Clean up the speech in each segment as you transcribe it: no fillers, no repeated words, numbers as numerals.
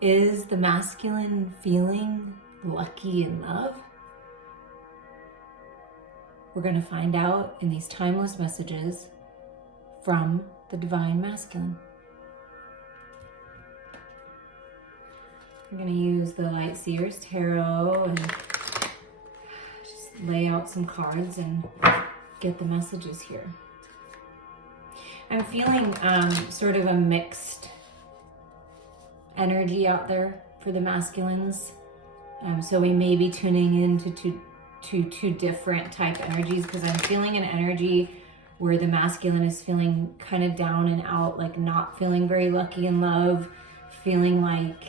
Is the masculine feeling lucky in love? We're going to find out in these timeless messages from the Divine Masculine. We're going to use the Light Seers Tarot and just lay out some cards and get the messages here. I'm feeling sort of a mixed energy out there for the masculines. So we may be tuning into two different type energies, because I'm feeling an energy where the masculine is feeling kind of down and out, like not feeling very lucky in love, feeling like,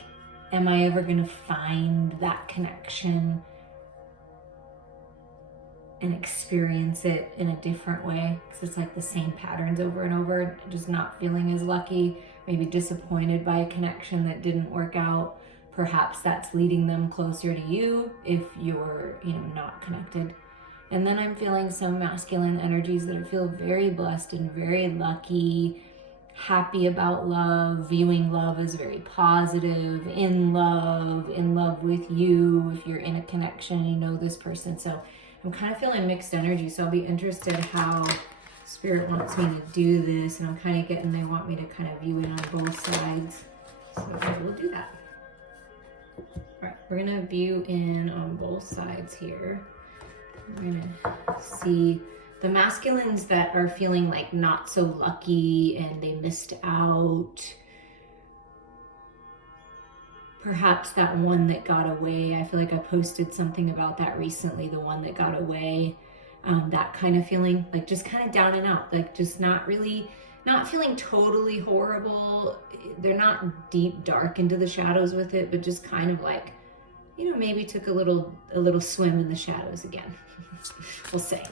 am I ever going to find that connection and experience it in a different way? Because it's like the same patterns over and over, just not feeling as lucky, maybe disappointed by a connection that didn't work out. Perhaps that's leading them closer to you if you're, not connected. And then I'm feeling some masculine energies that feel very blessed and very lucky, happy about love, viewing love as very positive, in love with you if you're in a connection and you know this person. So I'm kind of feeling mixed energy, so I'll be interested how Spirit wants me to do this, and I'm kind of getting they want me to kind of view it on both sides. So we'll do that. All right, we're gonna view in on both sides here. We're gonna see the masculines that are feeling like not so lucky and they missed out. Perhaps that one that got away. I feel like I posted something about that recently, the one that got away. That kind of feeling, like just kind of down and out, like just not feeling totally horrible. They're not deep, dark into the shadows with it, but just kind of like, maybe took a little swim in the shadows again. We'll say.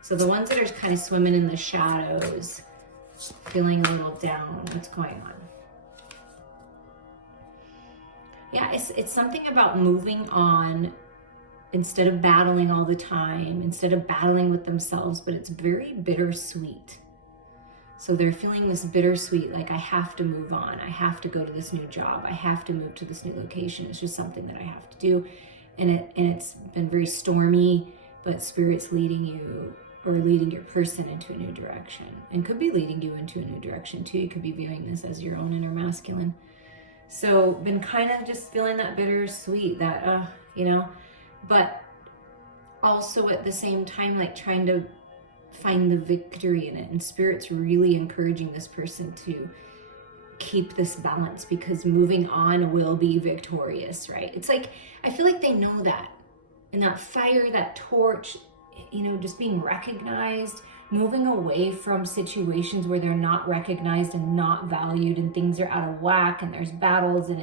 So the ones that are kind of swimming in the shadows, feeling a little down, what's going on? Yeah, it's something about moving on instead of battling all the time, instead of battling with themselves, but it's very bittersweet. So they're feeling this bittersweet, like I have to move on. I have to go to this new job. I have to move to this new location. It's just something that I have to do. And it's been very stormy, but Spirit's leading you or leading your person into a new direction, and could be leading you into a new direction too. You could be viewing this as your own inner masculine. So been kind of just feeling that bittersweet, that, but also at the same time, like trying to find the victory in it. And Spirit's really encouraging this person to keep this balance, because moving on will be victorious, right? It's like, I feel like they know that. And that fire, that torch, just being recognized, moving away from situations where they're not recognized and not valued and things are out of whack and there's battles and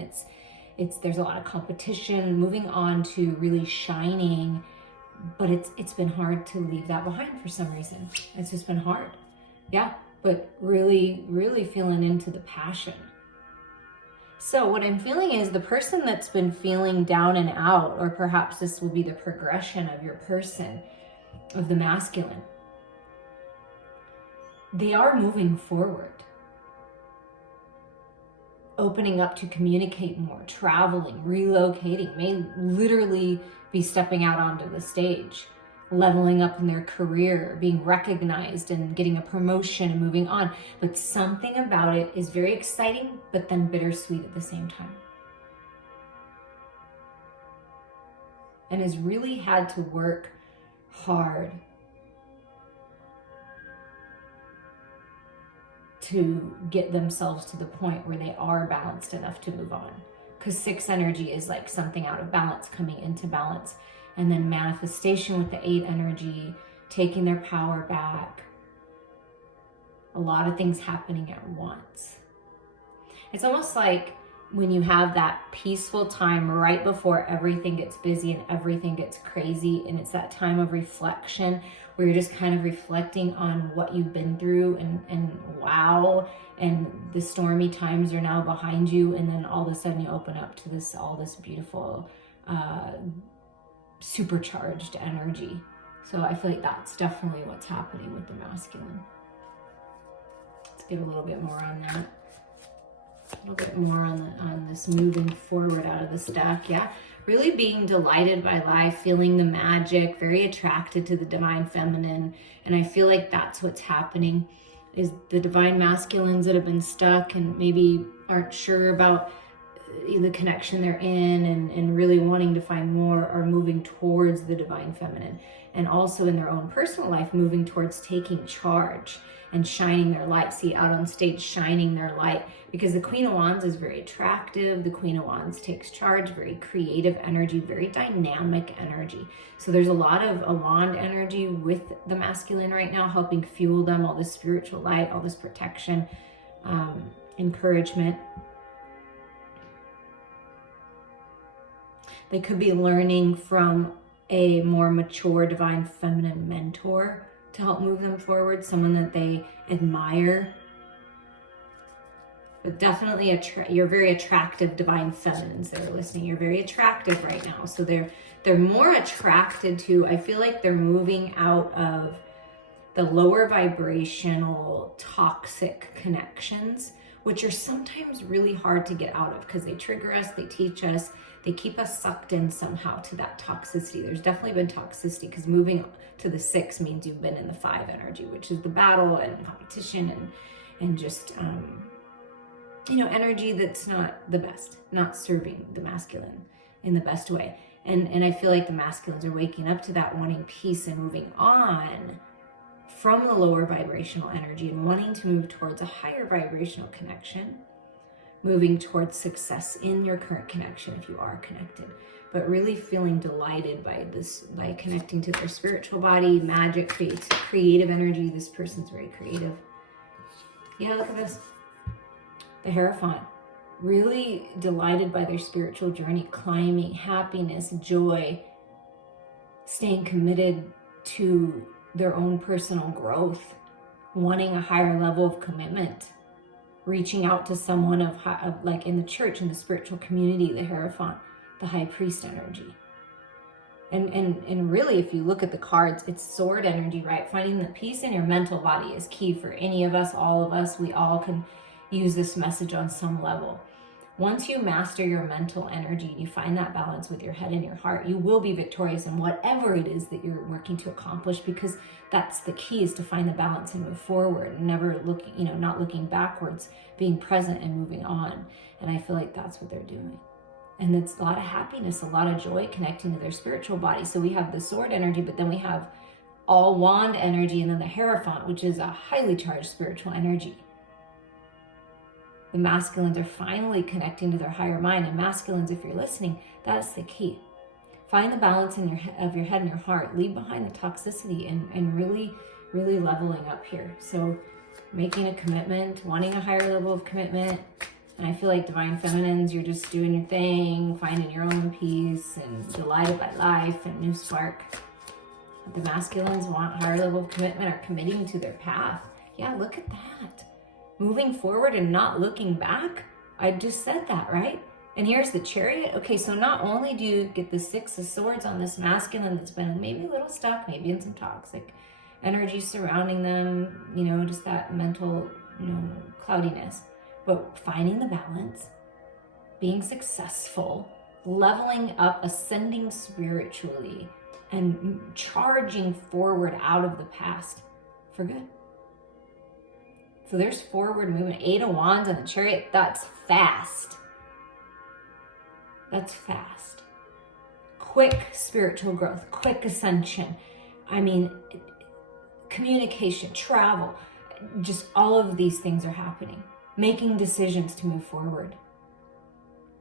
there's a lot of competition, moving on to really shining. But it's been hard to leave that behind for some reason. It's just been hard. Yeah, but really, really feeling into the passion. So what I'm feeling is the person that's been feeling down and out, or perhaps this will be the progression of your person, of the masculine, they are moving forward, opening up to communicate more, traveling, relocating, may literally be stepping out onto the stage, leveling up in their career, being recognized and getting a promotion and moving on. But something about it is very exciting, but then bittersweet at the same time. And has really had to work hard to get themselves to the point where they are balanced enough to move on. Because 6 energy is like something out of balance coming into balance. And then manifestation with the 8 energy, taking their power back. A lot of things happening at once. It's almost like when you have that peaceful time right before everything gets busy and everything gets crazy, and it's that time of reflection where you're just kind of reflecting on what you've been through and wow, and the stormy times are now behind you, and then all of a sudden you open up to all this beautiful supercharged energy. So I feel like that's definitely what's happening with the masculine. Let's get a little bit more on that. A little bit more on this moving forward out of this deck. Yeah, really being delighted by life, feeling the magic, very attracted to the divine feminine. And I feel like that's what's happening, is the divine masculines that have been stuck and maybe aren't sure about the connection they're in and really wanting to find more, are moving towards the divine feminine. And also in their own personal life, moving towards taking charge and shining their light. See, out on stage, shining their light, because the Queen of Wands is very attractive. The Queen of Wands takes charge, very creative energy, very dynamic energy. So there's a lot of a wand energy with the masculine right now, helping fuel them, all this spiritual light, all this protection, encouragement. They could be learning from a more mature divine feminine mentor to help move them forward, someone that they admire. But definitely you're very attractive divine feminines that are listening. You're very attractive right now. So they're more attracted to, I feel like they're moving out of the lower vibrational toxic connections, which are sometimes really hard to get out of because they trigger us, they teach us, they keep us sucked in somehow to that toxicity. There's definitely been toxicity, because moving to the 6 means you've been in the 5 energy, which is the battle and competition and just, energy that's not the best, not serving the masculine in the best way. And I feel like the masculines are waking up to that, wanting peace and moving on from the lower vibrational energy and wanting to move towards a higher vibrational connection, moving towards success in your current connection if you are connected, but really feeling delighted by this, by connecting to their spiritual body. Magic creates creative energy. This person's very creative. Yeah, look at this. The Hierophant, really delighted by their spiritual journey, climbing, happiness, joy, staying committed to their own personal growth, wanting a higher level of commitment, reaching out to someone of like in the church, in the spiritual community. The Hierophant, the High Priest energy. And really, if you look at the cards, it's sword energy, right? Finding the peace in your mental body is key for any of us, all of us. We all can use this message on some level. Once you master your mental energy and you find that balance with your head and your heart, you will be victorious in whatever it is that you're working to accomplish, because that's the key, is to find the balance and move forward, never looking, not looking backwards, being present and moving on. And I feel like that's what they're doing. And it's a lot of happiness, a lot of joy connecting to their spiritual body. So we have the sword energy, but then we have all wand energy, and then the Hierophant, which is a highly charged spiritual energy. The masculines are finally connecting to their higher mind. And masculines, if you're listening, that's the key. Find the balance of your head and your heart. Leave behind the toxicity and really, really leveling up here. So making a commitment, wanting a higher level of commitment. And I feel like divine feminines, you're just doing your thing, finding your own peace and delighted by life and new spark. The masculines want higher level of commitment, are committing to their path. Yeah, look at that. Moving forward and not looking back. I just said that, right? And here's the Chariot. Okay, so not only do you get the 6 of Swords on this masculine that's been maybe a little stuck, maybe in some toxic energy surrounding them, just that mental, cloudiness, but finding the balance, being successful, leveling up, ascending spiritually, and charging forward out of the past for good. So there's forward movement. 8 of Wands on the Chariot. That's fast. That's fast. Quick spiritual growth, quick ascension. Communication, travel, just all of these things are happening. Making decisions to move forward.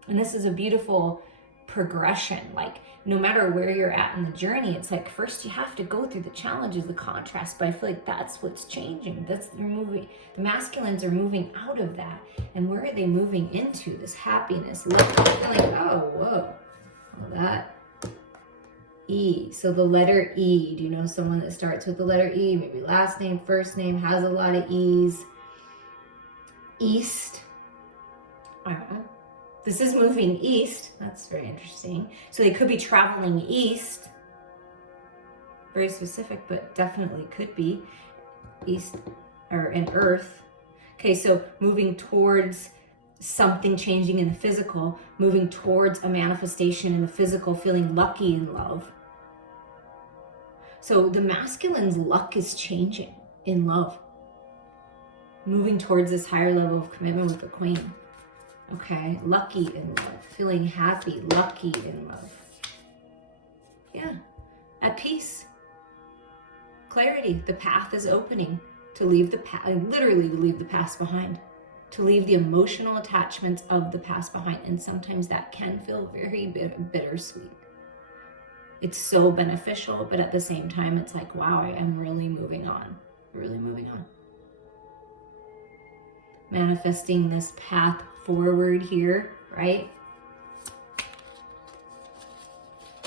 And this is a beautiful progression. Like, no matter where you're at in the journey, it's like first you have to go through the challenges, the contrast, but I feel like that's what's changing. You're moving. The masculines are moving out of that. And where are they moving into? This happiness. Like, oh, whoa. Well, that E. So the letter E. Do you know someone that starts with the letter E? Maybe last name, first name, has a lot of E's. East. I don't know. This is moving east. That's very interesting. So they could be traveling east. Very specific, but definitely could be east or in Earth. Okay, so moving towards something changing in the physical, moving towards a manifestation in the physical, feeling lucky in love. So the masculine's luck is changing in love, moving towards this higher level of commitment with the queen. Okay, lucky in love, feeling happy, lucky in love. Yeah, at peace. Clarity, the path is opening to leave the past, literally to leave the past behind, to leave the emotional attachments of the past behind. And sometimes that can feel very bittersweet. It's so beneficial, but at the same time, it's like, wow, I am really moving on, really moving on. Manifesting this path forward here, right?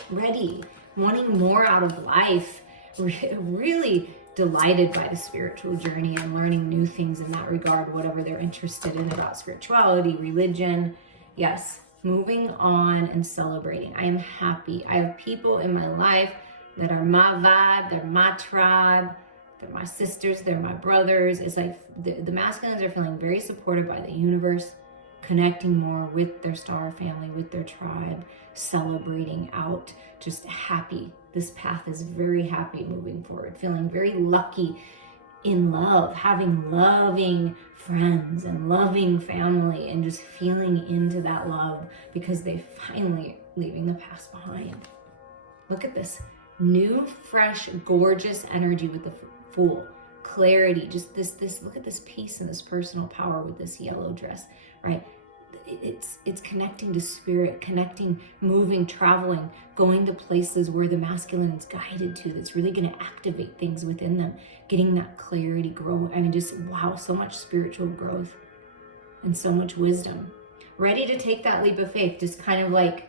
Ready, wanting more out of life, really delighted by the spiritual journey and learning new things in that regard, whatever they're interested in about spirituality, religion. Yes, moving on and celebrating. I am happy. I have people in my life that are my vibe, they're my tribe, they're my sisters, they're my brothers. It's like the masculines are feeling very supported by the universe, connecting more with their star family, with their tribe, celebrating out, just happy. This path is very happy moving forward, feeling very lucky in love, having loving friends and loving family, and just feeling into that love because they finally leaving the past behind. Look at this new, fresh, gorgeous energy with the Fool. Clarity, just this look at this peace and this personal power with this yellow dress, right? It's connecting to spirit, connecting, moving, traveling, going to places where the masculine is guided to, that's really going to activate things within them, getting that clarity, grow. I mean, just wow, so much spiritual growth and so much wisdom. Ready to take that leap of faith, just kind of like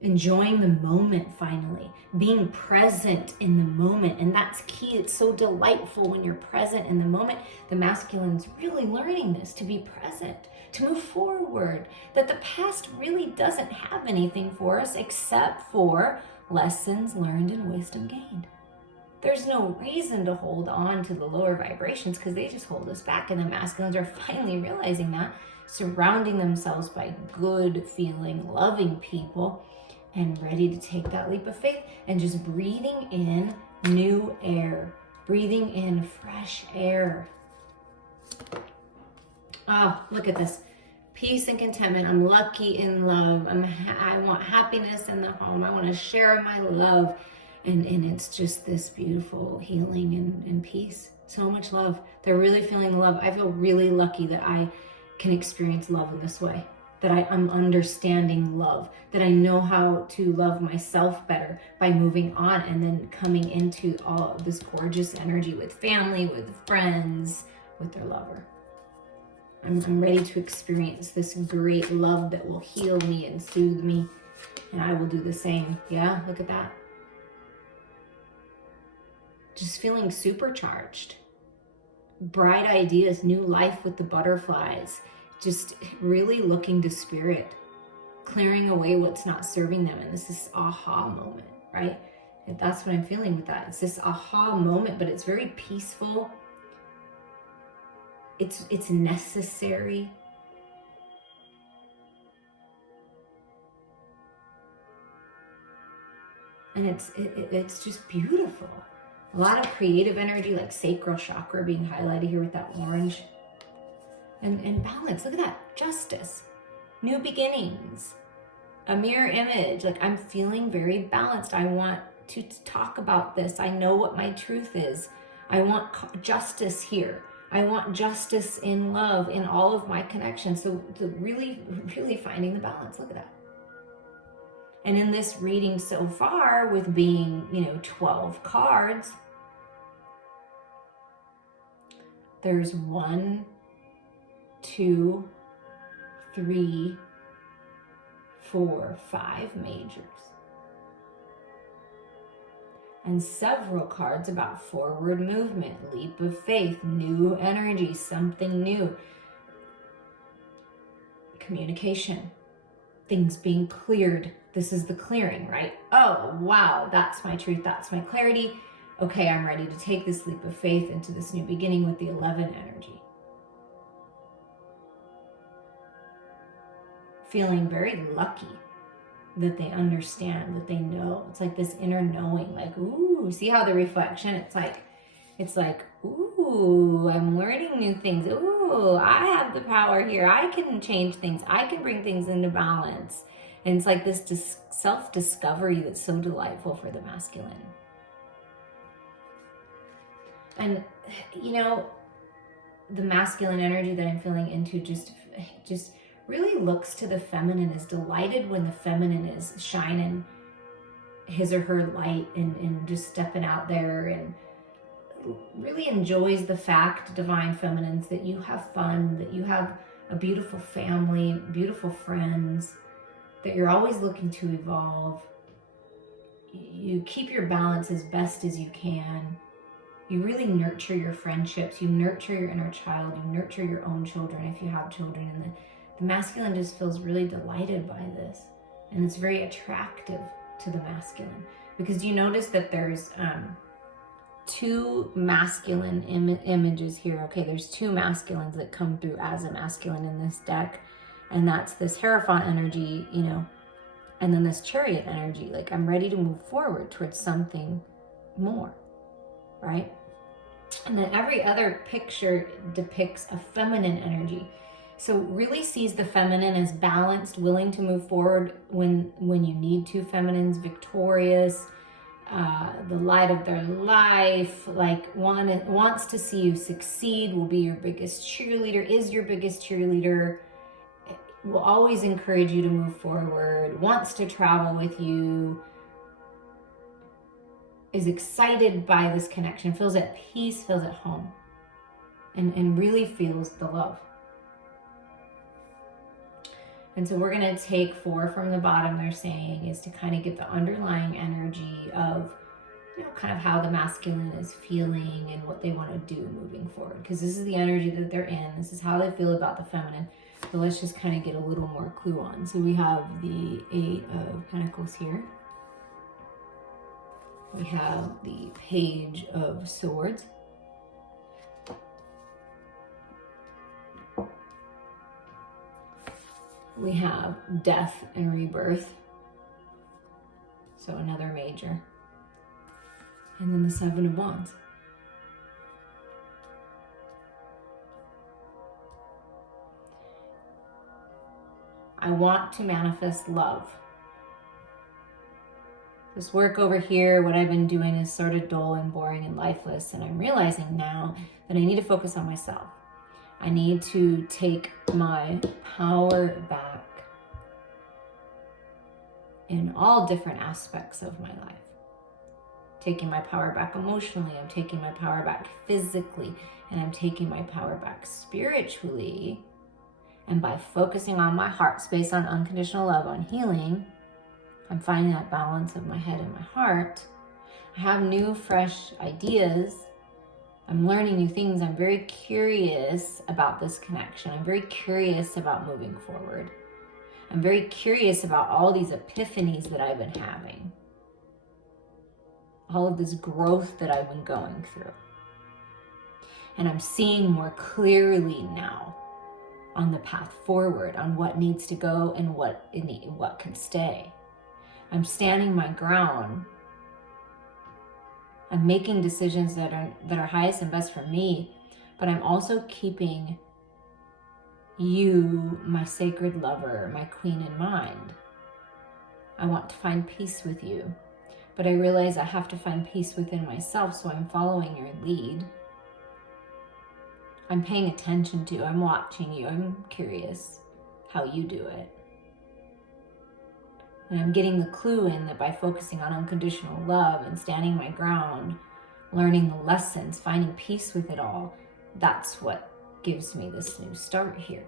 enjoying the moment finally, being present in the moment. And that's key. It's so delightful when you're present in the moment. The masculine's really learning this, to be present, to move forward, that the past really doesn't have anything for us except for lessons learned and wisdom gained. There's no reason to hold on to the lower vibrations because they just hold us back. And the masculines are finally realizing that, surrounding themselves by good feeling, loving people, and ready to take that leap of faith and just breathing in new air, breathing in fresh air. Oh, look at this. Peace and contentment. I'm lucky in love. I want happiness in the home. I want to share my love. And it's just this beautiful healing and peace. So much love. They're really feeling the love. I feel really lucky that I can experience love in this way, that I'm understanding love, that I know how to love myself better by moving on and then coming into all of this gorgeous energy with family, with friends, with their lover. I'm ready to experience this great love that will heal me and soothe me, and I will do the same. Yeah, look at that. Just feeling supercharged. Bright ideas, new life with the butterflies. Just really looking to spirit, clearing away what's not serving them. And this is aha moment, right? And that's what I'm feeling with that. It's this aha moment, but it's very peaceful. It's necessary. And it's just beautiful. A lot of creative energy, like sacral chakra being highlighted here with that orange. And balance, look at that, justice, new beginnings, a mirror image. Like, I'm feeling very balanced. I want to talk about this. I know what my truth is. I want justice here. I want justice in love, in all of my connections. So really, really finding the balance. Look at that. And in this reading so far, with being, 12 cards, there's 1, 2, 3, 4, 5 majors. And several cards about forward movement, leap of faith, new energy, something new. Communication, things being cleared. This is the clearing, right? Oh, wow, that's my truth, that's my clarity. Okay, I'm ready to take this leap of faith into this new beginning with the 11 energy. feeling very lucky that they understand, that they know. It's like this inner knowing, like, ooh, see how the reflection, it's like, ooh, I'm learning new things. Ooh, I have the power here. I can change things. I can bring things into balance. And it's like this self-discovery that's so delightful for the masculine. And, you know, the masculine energy that I'm feeling into just really looks to the feminine, is delighted when the feminine is shining his or her light and just stepping out there, and really enjoys the fact, divine feminines, that you have fun, that you have a beautiful family, beautiful friends, that you're always looking to evolve. You keep your balance as best as you can. You really nurture your friendships. You nurture your inner child. You nurture your own children if you have children. And the masculine just feels really delighted by this. And it's very attractive to the masculine. Because do you notice that there's two masculine images here? Okay, there's two masculines that come through as a masculine in this deck. And that's this Hierophant energy, you know, and then this Chariot energy. Like, I'm ready to move forward towards something more, right? And then every other picture depicts a feminine energy. So really sees the feminine as balanced, willing to move forward when you need to. Feminine's victorious, the light of their life, like wants to see you succeed, will be your biggest cheerleader, is your biggest cheerleader, will always encourage you to move forward, wants to travel with you, is excited by this connection, feels at peace, feels at home, and really feels the love. And so we're going to take 4 from the bottom, they're saying, is to kind of get the underlying energy of, you know, kind of how the masculine is feeling and what they want to do moving forward. Because this is the energy that they're in. This is how they feel about the feminine. So let's just kind of get a little more clue on. So we have the 8 of Pentacles here. We have the Page of Swords. We have Death and Rebirth. So another major. And then the 7 of Wands. I want to manifest love. This work over here, what I've been doing, is sort of dull and boring and lifeless. And I'm realizing now that I need to focus on myself. I need to take my power back in all different aspects of my life. Taking my power back emotionally, I'm taking my power back physically, and I'm taking my power back spiritually. And by focusing on my heart space, on unconditional love, on healing, I'm finding that balance of my head and my heart. I have new, fresh ideas. I'm learning new things. I'm very curious about this connection. I'm very curious about moving forward. I'm very curious about all these epiphanies that I've been having. All of this growth that I've been going through. And I'm seeing more clearly now on the path forward, on what needs to go and what can stay. I'm standing my ground. I'm making decisions that are highest and best for me, but I'm also keeping you, my sacred lover, my queen, in mind. I want to find peace with you, but I realize I have to find peace within myself, so I'm following your lead. I'm paying attention to, I'm watching you, I'm curious how you do it. And I'm getting the clue in that by focusing on unconditional love and standing my ground, learning the lessons, finding peace with it all, that's what gives me this new start here.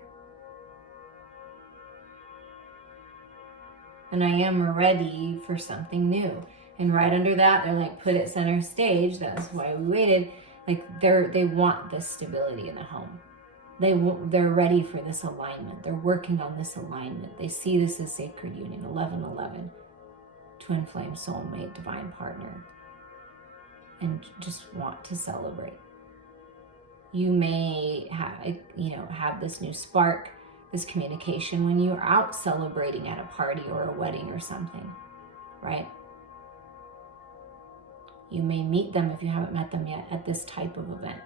And I am ready for something new. And right under that, they're like, put it center stage. That's why we waited. Like, they want this stability in the home. They're ready for this alignment. They're working on this alignment. They see this as sacred union, 1111, twin flame, soulmate, divine partner, and just want to celebrate. You may have this new spark this communication when you're out celebrating at a party or a wedding or something, right? You may meet them if you haven't met them yet at this type of event.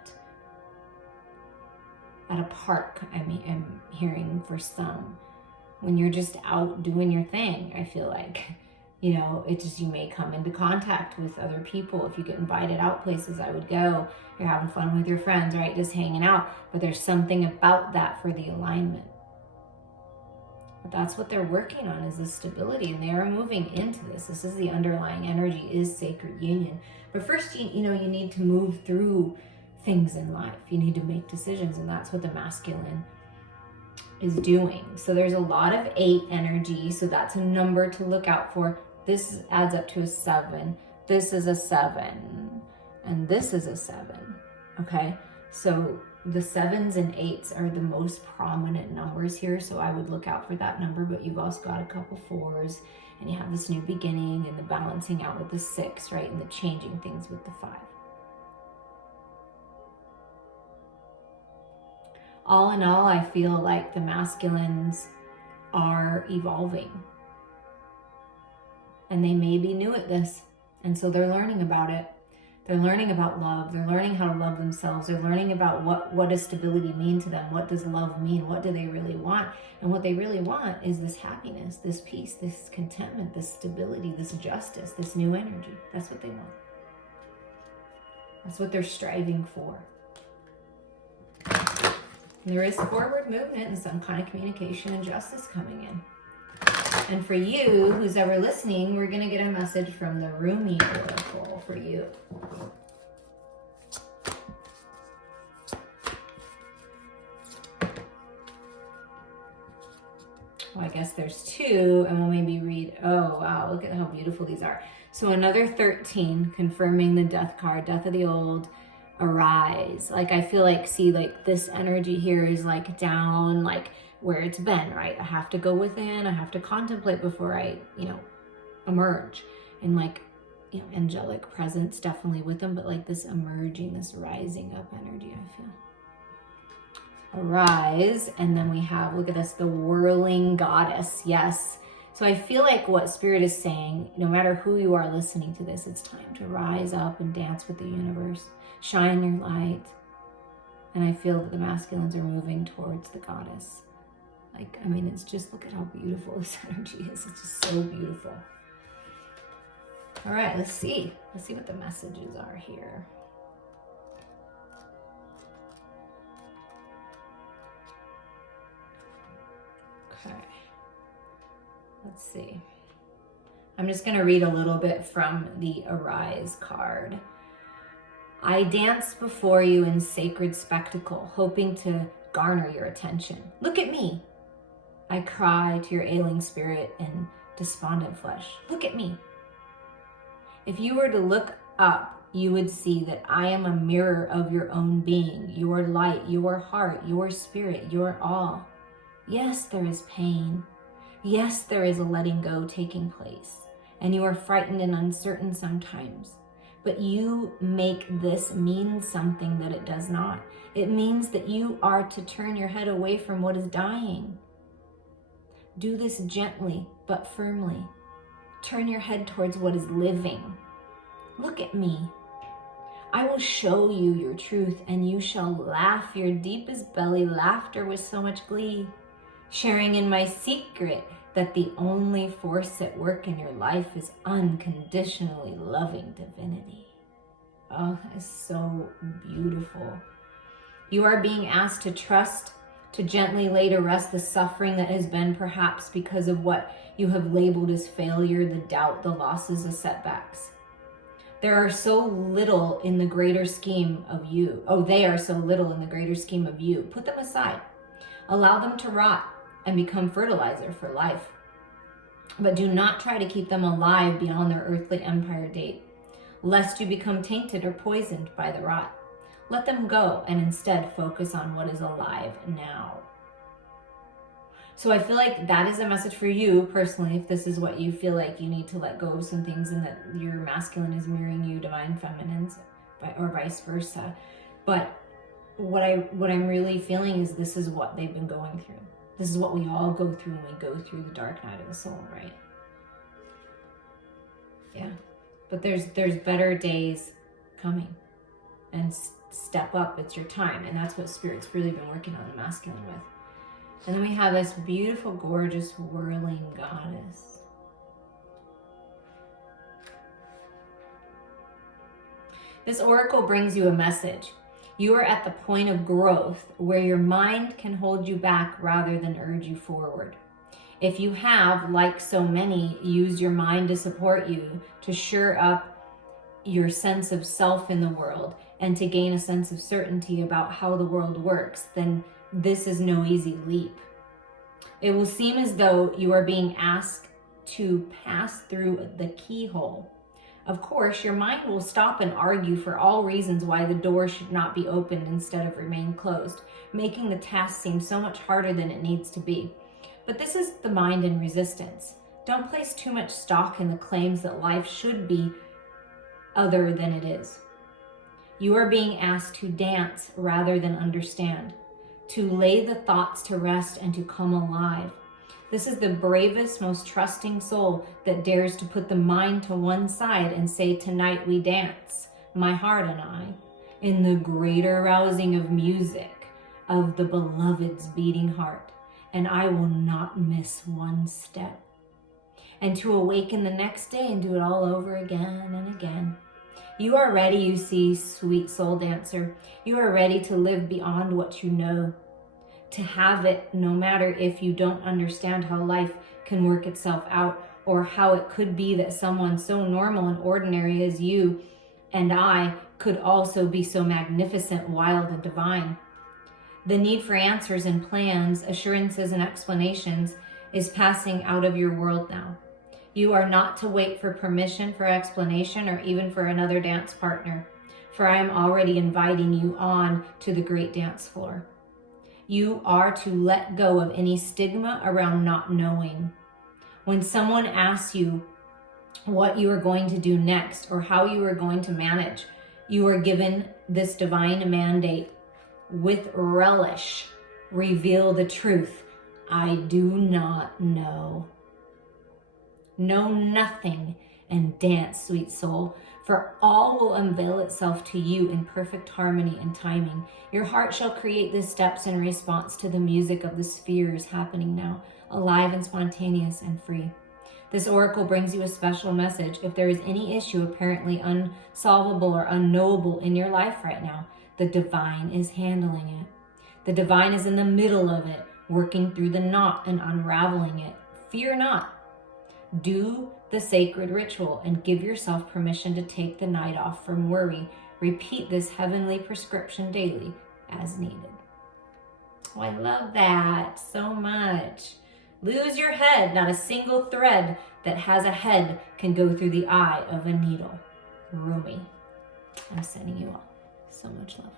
At a park, I'm hearing for some. When you're just out doing your thing, I feel like, you know, it just, you may come into contact with other people. If you get invited out places, I would go. You're having fun with your friends, right? Just hanging out. But there's something about that for the alignment. But that's what they're working on, is the stability. And they are moving into this. This is the underlying energy, is sacred union. But first, you know, you need to move through things in life. You need to make decisions. And that's what the masculine is doing. So there's a lot of 8 energy. So that's a number to look out for. This adds up to a 7. This is a 7. And this is a 7. Okay. So the 7s and 8s are the most prominent numbers here. So I would look out for that number, but you've also got a couple 4s, and you have this new beginning and the balancing out with the 6, right? And the changing things with the 5. All in all, I feel like the masculines are evolving. And they may be new at this. And so they're learning about it. They're learning about love. They're learning how to love themselves. They're learning about what does stability mean to them? What does love mean? What do they really want? And what they really want is this happiness, this peace, this contentment, this stability, this justice, this new energy. That's what they want. That's what they're striving for. There is forward movement and some kind of communication and justice coming in. And for you, who's ever listening, we're going to get a message from the Rumi Oracle for you. Well, I guess there's 2, and we'll maybe read, oh, wow, look at how beautiful these are. So another 13, confirming the death card, death of the old, arise. Like, I feel like, see, like this energy here is like down, like where it's been, right? I have to go within, I have to contemplate before I, you know, emerge. And like, you know, angelic presence definitely with them, but like this emerging, this rising up energy, I feel. Arise. And then we have, look at this, the whirling goddess. Yes. So I feel like what Spirit is saying, no matter who you are listening to this, it's time to rise up and dance with the universe. Shine your light. And I feel that the masculines are moving towards the goddess. Like, I mean, it's just, look at how beautiful this energy is. It's just so beautiful. All right, let's see. Let's see what the messages are here. Okay. Let's see. I'm just going to read a little bit from the Arise card. I dance before you in sacred spectacle, hoping to garner your attention. Look at me. I cry to your ailing spirit and despondent flesh. Look at me. If you were to look up, you would see that I am a mirror of your own being, your light, your heart, your spirit, your all. Yes, there is pain. Yes, there is a letting go taking place, and you are frightened and uncertain sometimes. But you make this mean something that it does not. It means that you are to turn your head away from what is dying. Do this gently but firmly. Turn your head towards what is living. Look at me. I will show you your truth, and you shall laugh your deepest belly laughter with so much glee, sharing in my secret that the only force at work in your life is unconditionally loving divinity. Oh, that is so beautiful. You are being asked to trust, to gently lay to rest the suffering that has been perhaps because of what you have labeled as failure, the doubt, the losses, the setbacks. There are so little in the greater scheme of you. Oh, they are so little in the greater scheme of you. Put them aside. Allow them to rot and become fertilizer for life. But do not try to keep them alive beyond their earthly empire date, lest you become tainted or poisoned by the rot. Let them go and instead focus on what is alive now. So I feel like that is a message for you personally, if this is what you feel like you need to let go of some things and that your masculine is mirroring you, divine feminines, or vice versa. But what I'm really feeling is this is what they've been going through. This is what we all go through when we go through the dark night of the soul, right? Yeah. But there's better days coming. And step up, it's your time. And that's what Spirit's really been working on the masculine with. And then we have this beautiful, gorgeous, whirling goddess. This oracle brings you a message. You are at the point of growth where your mind can hold you back rather than urge you forward. If you have, like so many, used your mind to support you, to shore up your sense of self in the world, and to gain a sense of certainty about how the world works, then this is no easy leap. It will seem as though you are being asked to pass through the keyhole. Of course, your mind will stop and argue for all reasons why the door should not be opened instead of remain closed, making the task seem so much harder than it needs to be. But this is the mind in resistance. Don't place too much stock in the claims that life should be other than it is. You are being asked to dance rather than understand, to lay the thoughts to rest and to come alive. This is the bravest, most trusting soul that dares to put the mind to one side and say, tonight we dance, my heart and I, in the greater rousing of music, of the beloved's beating heart, and I will not miss one step. And to awaken the next day and do it all over again and again. You are ready, you see, sweet soul dancer. You are ready to live beyond what you know. To have it no matter if you don't understand how life can work itself out, or how it could be that someone so normal and ordinary as you and I could also be so magnificent, wild, and divine. The need for answers and plans, assurances and explanations is passing out of your world now. You are not to wait for permission, for explanation, or even for another dance partner, for I am already inviting you on to the great dance floor. You are to let go of any stigma around not knowing. When someone asks you what you are going to do next or how you are going to manage, you are given this divine mandate. With relish, reveal the truth. I do not know. Know nothing and dance, sweet soul, for all will unveil itself to you in perfect harmony and timing. Your heart shall create the steps in response to the music of the spheres happening now, alive and spontaneous and free. This oracle brings you a special message. If there is any issue apparently unsolvable or unknowable in your life right now, the divine is handling it. The divine is in the middle of it, working through the knot and unraveling it. Fear not. Do the sacred ritual and give yourself permission to take the night off from worry. Repeat this heavenly prescription daily as needed. Oh, I love that so much. Lose your head. Not a single thread that has a head can go through the eye of a needle. Rumi. I'm sending you all so much love.